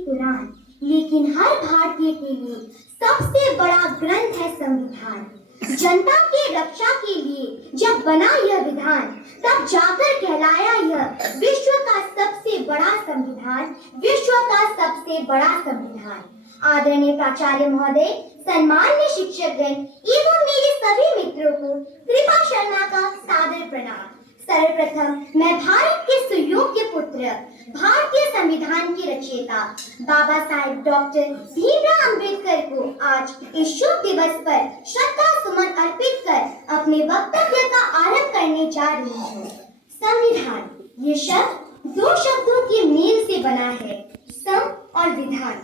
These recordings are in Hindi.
पुराण, लेकिन हर भारतीय के लिए सबसे बड़ा ग्रंथ है संविधान। जनता के रक्षा के लिए जब बना यह विधान, तब जाकर कहलाया यह विश्व का सबसे बड़ा संविधान, विश्व का सबसे बड़ा संविधान। आदरणीय प्राचार्य महोदय, सम्मान्य शिक्षकगण एवं मेरे सभी मित्रों को कृपा शर्मा का सादर प्रणाम। सर्वप्रथम मैं भारत के सुयोग्य पुत्र, भारतीय संविधान के रचयिता बाबा साहेब डॉक्टर भीमराव अम्बेडकर को आज इस शुभ दिवस पर श्रद्धा सुमन अर्पित कर अपने वक्तव्य का आरंभ करने जा रही हूँ। संविधान, ये शब्द दो शब्दों के मेल से बना है, सम और विधान।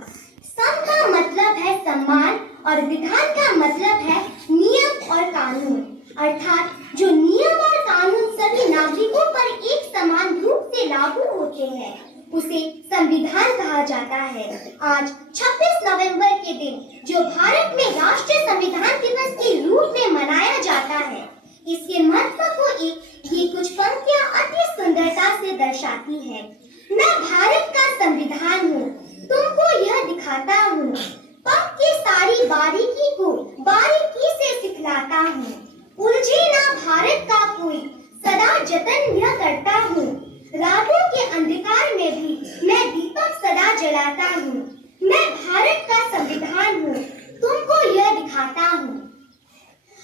सम का मतलब है सम्मान और विधान का मतलब है नियम और कानून, अर्थात जो नियम और कानून सभी नागरिकों पर एक समान रूप से लागू होते हैं, उसे संविधान कहा जाता है। आज 26 नवंबर के दिन जो भारत में राष्ट्रीय संविधान दिवस के रूप में मनाया जाता है, इसके महत्व को ये कुछ पंक्तियां अति सुंदरता से दर्शाती है। मैं भारत का संविधान हूँ, तुमको यह दिखाता हूँ, पग की सारी बारीकी को बारीकी से सिखलाता हूँ। उलझे ना भारत का कोई, सदा जतन यह करता हूँ। रातों के अंधकार में भी मैं दीपक सदा जलाता हूँ। मैं भारत का संविधान हूँ, तुमको यह दिखाता हूँ।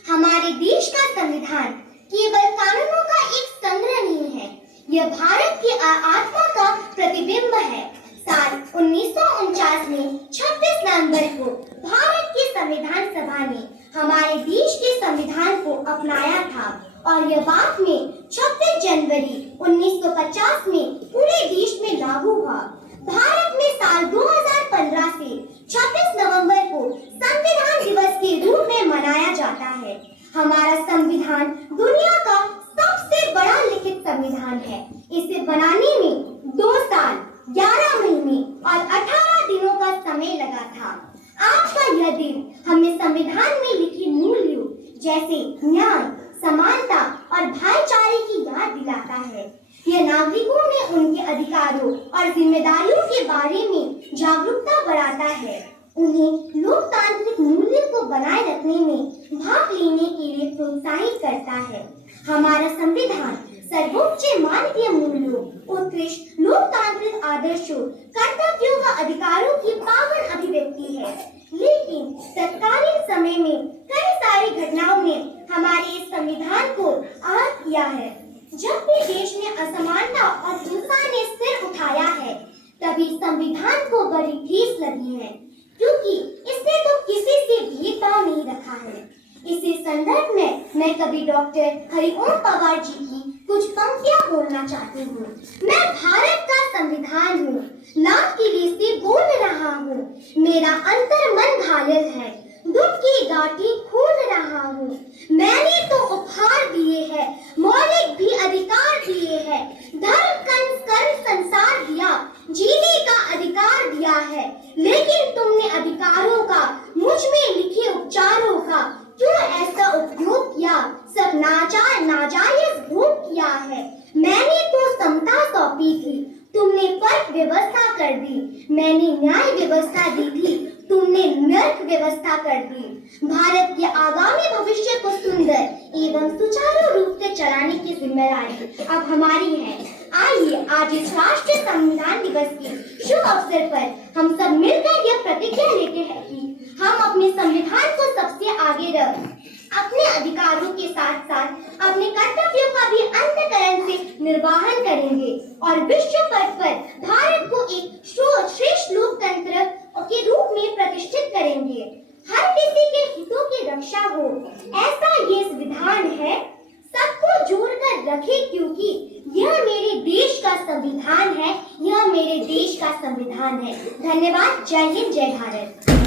हमारे देश का संविधान केवल कानूनों का एक संग्रह नहीं है, यह भारत की आत्मा का प्रतिबिंब है। साल 1949 में 26 नवंबर को भारत की संविधान सभा ने हमारे देश के संविधान को अपनाया था और यह बाद में 26 जनवरी 1950 में पूरे देश में लागू हुआ। भारत में साल 2015 से 26 नवंबर को संविधान दिवस के रूप में मनाया जाता है। हमारा संविधान दुनिया का सबसे बड़ा लिखित संविधान है। इसे बनाने में 2 साल 11 महीने और 18 दिनों का समय लगा था। आज का यह दिन हमें संविधान में लिखी मूल्यों जैसे न्याय, समानता और भाईचारे की याद दिलाता है। यह नागरिकों में उनके अधिकारों और जिम्मेदारियों के बारे में जागरूकता बढ़ाता है, उन्हें लोकतांत्रिक मूल्यों को बनाए रखने में भाग लेने के लिए प्रोत्साहित करता है। हमारा संविधान सर्वोच्च मानवीय मूल्यों, उत्कृष्ट लोकतांत्रिक आदर्शों, कर्तव्यों व अधिकारों की पावन अभिव्यक्ति है। लेकिन तत्कालीन समय में कई सारी घटनाओं ने हमारे इस संविधान को आहत किया है। जब भी देश में असमानता और हिंसा ने सिर उठाया है, तभी संविधान को बड़ी ठेस लगी है, क्योंकि इसने तो किसी से भेदभाव नहीं रखा है। इसी संदर्भ में मैं कवि डॉक्टर हरिओम पवार जी की कुछ पंक्तियां बोलना चाहती हूँ। मैं भारत का संविधान हूँ, लाख किले से बोल रहा हूँ, मेरा अंतर मन घायल है, दुख की गांठें खोल रहा हूँ। मैंने तो उपहार दिए हैं, मौलिक भी अधिकार दिए हैं, धर्म कर संसार दिया, जीने का अधिकार दिया है, लेकिन तुमने अधिकारों का मुझ में लिखे उपचारों का क्यों ऐसा उपयोग किया, सब नाजायज भोग किया है। मैंने तो समता सौंपी थी, तुमने फर्क व्यवस्था कर दी, मैंने न्याय व्यवस्था दी थी, तुमने नर्क व्यवस्था कर दी। भारत के आगामी भविष्य को सुंदर एवं सुचारू रूप से चलाने की जिम्मेदारी अब हमारी है। आइए आज इस राष्ट्रीय संविधान दिवस के शुभ अवसर पर हम सब मिलकर यह प्रतिज्ञा लेते हैं कि हम अपने संविधान को सबसे आगे रख अपने अधिकारों के साथ साथ अपने कर्तव्यों का भी अंतःकरण से निर्वाहन करेंगे और विश्व पथ पर भारत को एक श्रेष्ठ लोकतंत्र के रूप में प्रतिष्ठित करेंगे। हर किसी के हितों की रक्षा हो, ऐसा ये विधान है, सबको जोड़कर रखे, क्योंकि यह मेरे देश का संविधान है, यह मेरे देश का संविधान है। धन्यवाद। जय हिंद, जय भारत।